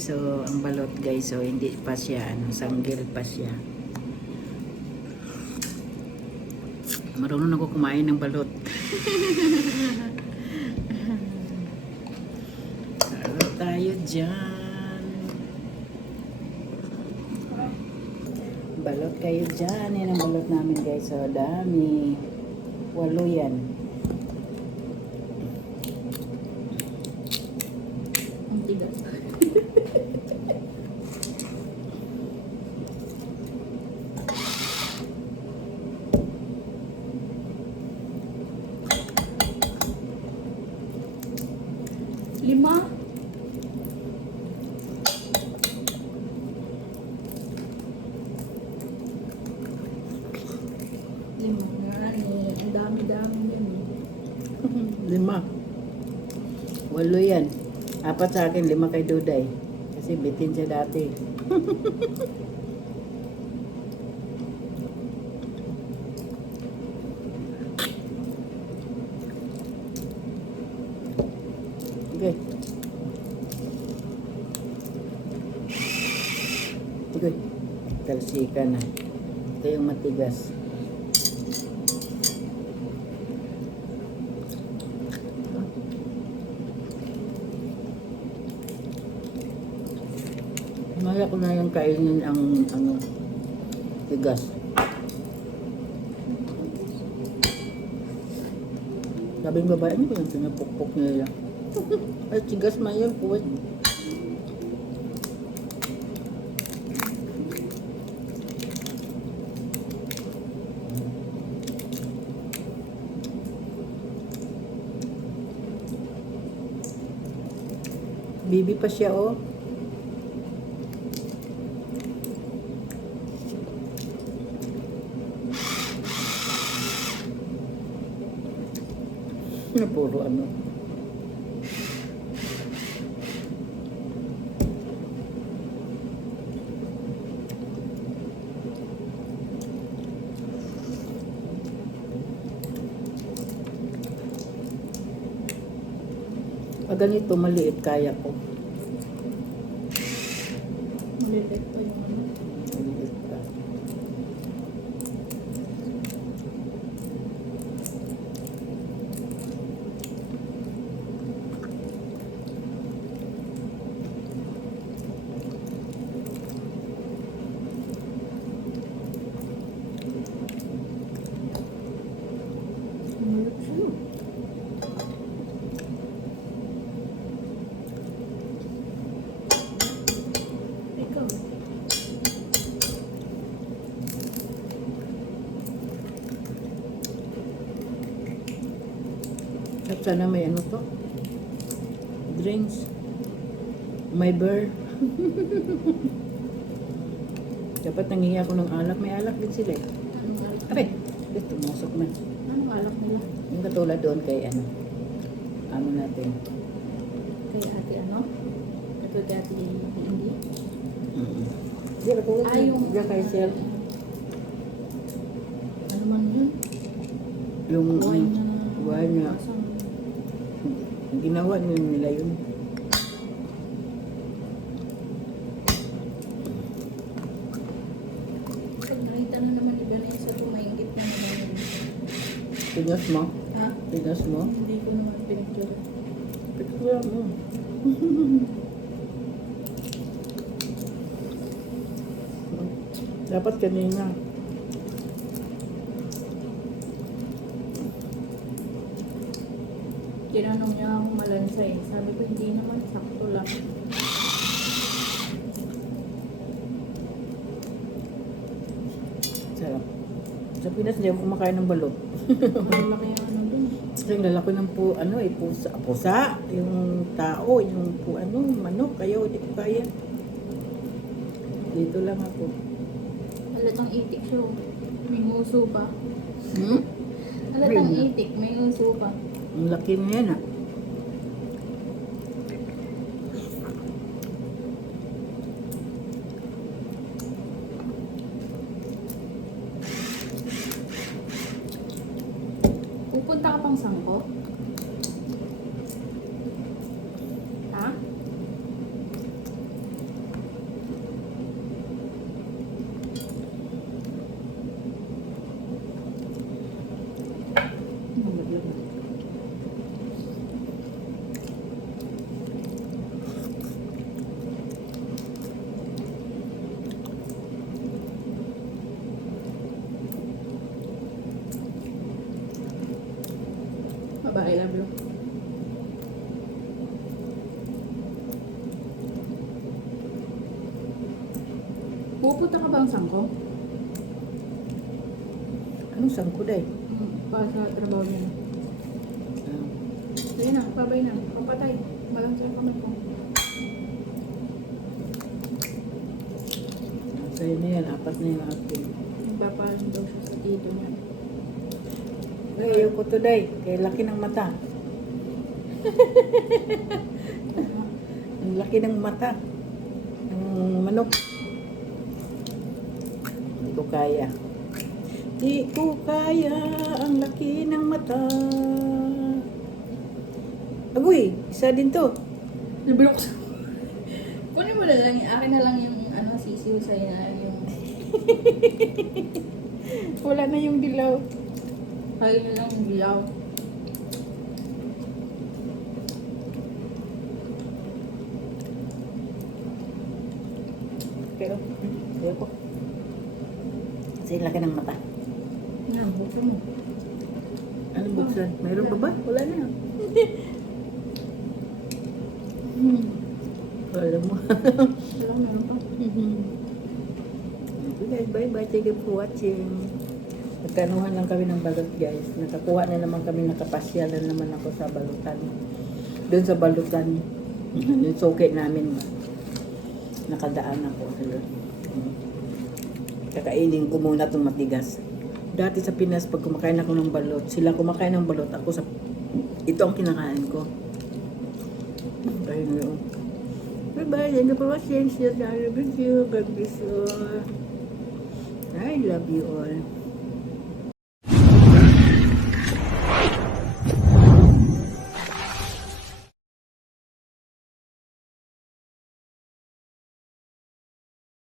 guys, so ang balot guys, so hindi pa siya, sanggil pa siya. Marunong ako kumain ng balot. Balot tayo dyan. Balot kayo dyan. Yan ang balot namin guys, so dami. 8 yan. Ang tigas. Lima. Lima nga eh. Ang dami-dami yun eh. 5. 8 yan. 4 sa akin, 5 kay Duday. Kasi bitin siya dati. Okay. Okay. Talsika na. Ito yung matigas. Maya ko na yung kainin ang tigas. Sabi ng babae, ano ba yung pinapukpok nila? Ay, tigas man yun, puwet. Bibi pa siya, oh. Na puro ano. Pag ganito maliit kaya ko. Malilit pa yung ano. Maliit pa. Maliit siya. Ikaw. At sana may ano to? Drinks. May beer. Dapat nangihi ako ng alak. May alak din sila eh. Anong alak? Aray, ito tumusok man. Anong alak nila? Yung katulad doon kay ano. Ano natin. Kay ate ano? Ito kay ate hindi. Di katulad yung... yung kay Sel. Ano man yun? Yung Wine na... wine na Asang... ginawa nila yun. Pag nakita na naman ni Vanessa, tumaingit na naman yun. Tigas mo? Ha? Tigas mo? Hindi ko naman pinicture. Picture mo. Dapat kanina. Tinanong niya akong malansay. Sabi ko, hindi naman, sakto lang. Sarap. Sa Pinas, hindi ako kumakain ng balot. Malaki yung ano dun. Kasi ang lalaki ng pusa. Pusa, yung tao, yung manok. Kaya hindi ko kaya. Dito lang ako. Halatang itik siya. May nguso pa. Hmm? Halatang Ring. itik, may nguso pa. Ang laki na yan ah. Pupunta ka pang sangko? Ha? Pupunta ka ba ang sangko? Anong sangkuday? Para sa trabaho niya. Sige na, babay na. Papatay. Malang sa kamay ko. Sa'yo na yan, apat na yung akin. Nagpapalan daw siya sa tito niya. Ay, ayoko today. Kaya laki ng mata. Ang laki ng mata. Ang manok. Hindi ko kaya. Di ko kaya ang laki ng mata. Agoy, isa din to. Nabulok sa... Kunin mo na lang. Akin na lang yung ano, sisiw sa'yo na yung... Wala na yung dilaw. Kain na lang yung dilaw. Pero, ayoko. Kasi laki ng mata. Yan, buksan mo. Ano buksan? Mayroon pa ba? Wala na. Alam mo. Wala, meron pa. Okay guys, bye-bye. Thank you for watching. Nagkanuhan lang kami ng balot guys. Nakakuha na naman kami, nakapasyal na naman ako sa balutan. Doon sa balutan, yung suki namin. Nakadaan ako. Kakainin ko muna itong matigas. Dati sa Pinas, pag kumakain ako ng balot, sila kumakain ng balot, ako sa... Ito ang kinakain ko. Ayun yun. Bye-bye. Thank you for watching. See you sa video. God bless you all. I love you all.